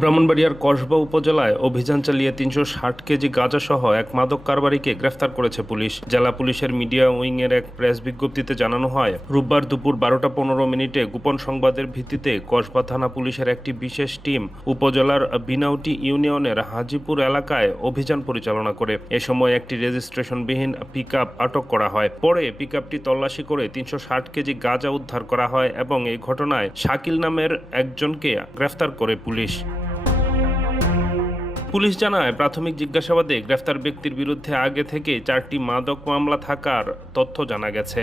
ব্রাহ্মণবাড়িয়ার কসবা উপজেলায় অভিযান চালিয়ে ৩৬০ কেজি গাঁজাসহ এক মাদক কারবারিকে গ্রেফতার করেছে পুলিশ। জেলা পুলিশের মিডিয়া উইংয়ের এক প্রেস বিজ্ঞপ্তিতে জানানো হয়, রোববার দুপুর ১২টা ১৫ গোপন সংবাদের ভিত্তিতে কসবা থানা পুলিশের একটি বিশেষ টিম উপজেলার বিনাউটি ইউনিয়নের হাজিপুর এলাকায় অভিযান পরিচালনা করে। এ সময় একটি রেজিস্ট্রেশনবিহীন পিকআপ আটক করা হয়। পরে পিকআপটি তল্লাশি করে ৩৬০ কেজি গাঁজা উদ্ধার করা হয় এবং এই ঘটনায় শাকিল নামের একজনকে গ্রেফতার করে পুলিশ। পুলিশ জানায়, প্রাথমিক জিজ্ঞাসাবাদে গ্রেফতার ব্যক্তির বিরুদ্ধে আগে থেকে ৪টি মাদক মামলা থাকার তথ্য জানা গেছে।